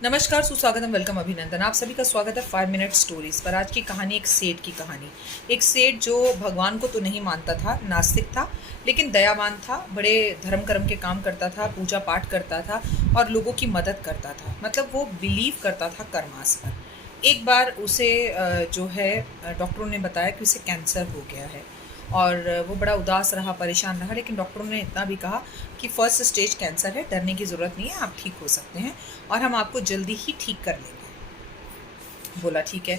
नमस्कार, सुस्वागतम, वेलकम, अभिनंदन। आप सभी का स्वागत है 5 मिनट स्टोरीज पर। आज की कहानी एक सेठ की कहानी। एक सेठ जो भगवान को तो नहीं मानता था, नास्तिक था, लेकिन दयावान था, बड़े धर्म कर्म के काम करता था, पूजा पाठ करता था और लोगों की मदद करता था। मतलब वो बिलीव करता था कर्मास पर। एक बार उसे जो है डॉक्टरों ने बताया कि उसे कैंसर हो गया है और वो बड़ा उदास रहा, परेशान रहा। लेकिन डॉक्टरों ने इतना भी कहा कि फर्स्ट स्टेज कैंसर है, डरने की ज़रूरत नहीं है, आप ठीक हो सकते हैं और हम आपको जल्दी ही ठीक कर लेंगे। बोला ठीक है।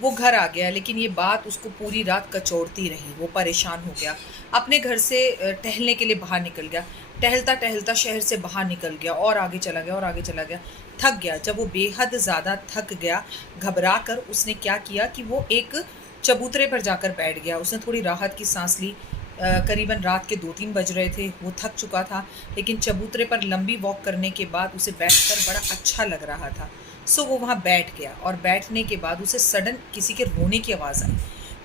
वो घर आ गया, लेकिन ये बात उसको पूरी रात कचोड़ती रही। वो परेशान हो गया, अपने घर से टहलने के लिए बाहर निकल गया। टहलता टहलता शहर से बाहर निकल गया और आगे चला गया और आगे चला गया। थक गया। जब वो बेहद ज़्यादा थक गया, घबरा कर उसने क्या किया कि वो एक चबूतरे पर जाकर बैठ गया। उसने थोड़ी राहत की सांस ली। करीबन रात के 2-3 बज रहे थे। वो थक चुका था, लेकिन चबूतरे पर लंबी वॉक करने के बाद उसे बैठकर बड़ा अच्छा लग रहा था। सो वो वहाँ बैठ गया और बैठने के बाद उसे सडन किसी के रोने की आवाज़ आई।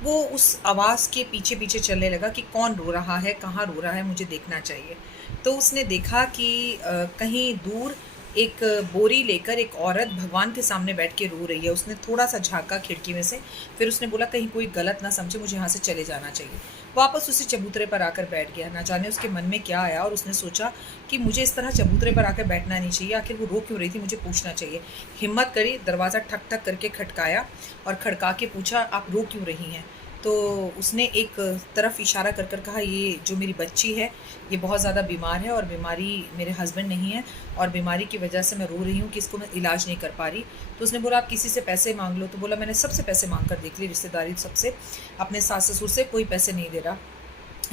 वो उस आवाज़ के पीछे पीछे चलने लगा कि कौन रो रहा है, कहाँ रो रहा है, मुझे देखना चाहिए। तो उसने देखा कि कहीं दूर एक बोरी लेकर एक औरत भगवान के सामने बैठ के रो रही है। उसने थोड़ा सा झाँका खिड़की में से, फिर उसने बोला कहीं कोई गलत ना समझे, मुझे यहाँ से चले जाना चाहिए। वापस उसी चबूतरे पर आकर बैठ गया। ना जाने उसके मन में क्या आया और उसने सोचा कि मुझे इस तरह चबूतरे पर आकर बैठना नहीं चाहिए, आखिर वो रो क्यों रही थी, मुझे पूछना चाहिए। हिम्मत करी, दरवाज़ा ठक ठक करके खटकाया और खड़का के पूछा, आप रो क्यों रही हैं? तो उसने एक तरफ इशारा कर कर कहा, ये जो मेरी बच्ची है ये बहुत ज़्यादा बीमार है और बीमारी मेरे हस्बैंड नहीं है और बीमारी की वजह से मैं रो रही हूँ कि इसको मैं इलाज नहीं कर पा रही। तो उसने बोला आप किसी से पैसे मांग लो। तो बोला मैंने सबसे पैसे मांग कर देख ली, रिश्तेदारी सबसे, अपने सास ससुर से कोई पैसे नहीं दे रहा।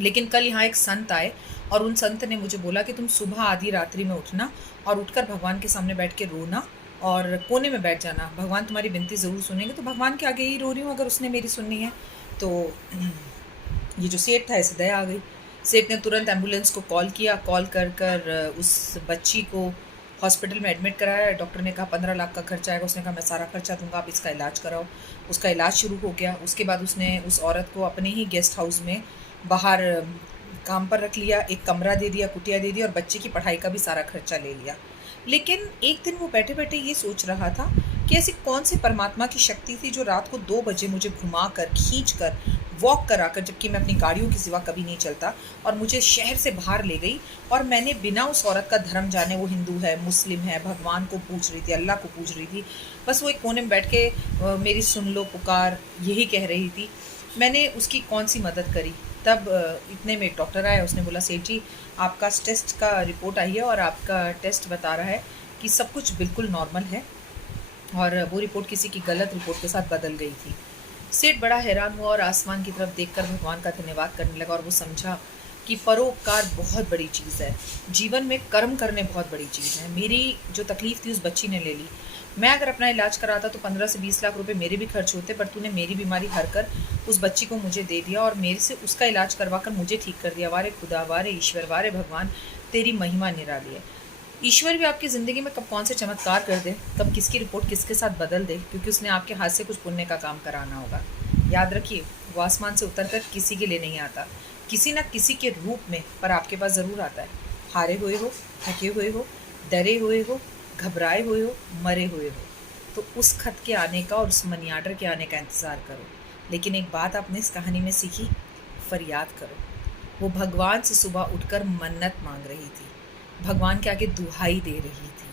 लेकिन कल यहाँ एक संत आए और उन संत ने मुझे बोला कि तुम सुबह आधी रात्रि में उठना और उठकर भगवान के सामने बैठ के रोना और कोने में बैठ जाना। भगवान तुम्हारी विनती ज़रूर सुनेंगे। तो भगवान के आगे ही रो रही हूँ अगर उसने मेरी सुननी है। तो ये जो सेठ था, इसे दया आ गई। सेठ ने तुरंत एम्बुलेंस को कॉल किया। कॉल कर कर उस बच्ची को हॉस्पिटल में एडमिट कराया। डॉक्टर ने कहा 15 लाख का खर्चा आएगा। उसने कहा मैं सारा खर्चा दूंगा, आप इसका इलाज कराओ। उसका इलाज शुरू हो गया। उसके बाद उसने उस औरत को अपने ही गेस्ट हाउस में बाहर काम पर रख लिया, एक कमरा दे दिया, कुटिया दे दी और बच्चे की पढ़ाई का भी सारा खर्चा ले लिया। लेकिन एक दिन वो बैठे बैठे ये सोच रहा था कि ऐसी कौन सी परमात्मा की शक्ति थी जो रात को 2 बजे मुझे घुमा कर, खींच कर, वॉक करा कर, जबकि मैं अपनी गाड़ियों के सिवा कभी नहीं चलता, और मुझे शहर से बाहर ले गई। और मैंने बिना उस औरत का धर्म जाने, वो हिंदू है, मुस्लिम है, भगवान को पूछ रही थी, अल्लाह को पूछ रही थी, बस वो एक कोने में बैठ के मेरी सुन लो पुकार यही कह रही थी, मैंने उसकी कौन सी मदद करी। तब इतने में एक डॉक्टर आया। उसने बोला सेठ जी, आपका टेस्ट का रिपोर्ट आई है और आपका टेस्ट बता रहा है कि सब कुछ बिल्कुल नॉर्मल है। और वो रिपोर्ट किसी की गलत रिपोर्ट के साथ बदल गई थी। सेठ बड़ा हैरान हुआ और आसमान की तरफ देखकर भगवान का धन्यवाद करने लगा और वो समझा कि परोपकार बहुत बड़ी चीज़ है, जीवन में कर्म करने बहुत बड़ी चीज़ है। मेरी जो तकलीफ़ थी उस बच्ची ने ले ली। मैं अगर अपना इलाज कराता तो 15 से 20 लाख रुपए मेरे भी खर्च होते, पर तूने मेरी बीमारी हर कर उस बच्ची को मुझे दे दिया और मेरे से उसका इलाज करवा कर मुझे ठीक कर दिया। वारे खुदा, वारे ईश्वर, वारे भगवान, तेरी महिमा निराली है। ईश्वर भी आपकी ज़िंदगी में कब कौन से चमत्कार कर दे, कब किसकी रिपोर्ट किसके साथ बदल दे, क्योंकि उसने आपके हाथ से कुछ पुण्य का काम कराना होगा। याद रखिए, वो आसमान से उतर कर किसी के लिए नहीं आता, किसी न किसी के रूप में, पर आपके पास ज़रूर आता है। हारे हुए हो, थके हुए हो, डरे हुए हो, घबराए हुए हो, मरे हुए हो, तो उस खत के आने का और उस मनी आर्डर के आने का इंतज़ार करो। लेकिन एक बात आपने इस कहानी में सीखी, फरियाद करो। वो भगवान से सुबह उठकर मन्नत मांग रही थी, भगवान के आगे दुहाई दे रही थी,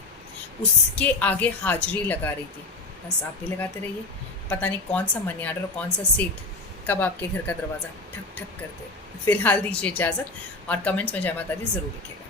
उसके आगे हाजिरी लगा रही थी। बस आप भी लगाते रहिए, पता नहीं कौन सा मनी आर्डर और कौन सा सेठ कब आपके घर का दरवाज़ा ठक ठक कर दे। फिलहाल दीजिए इजाज़त और कमेंट्स में जय माता दी ज़रूर लिखिएगा।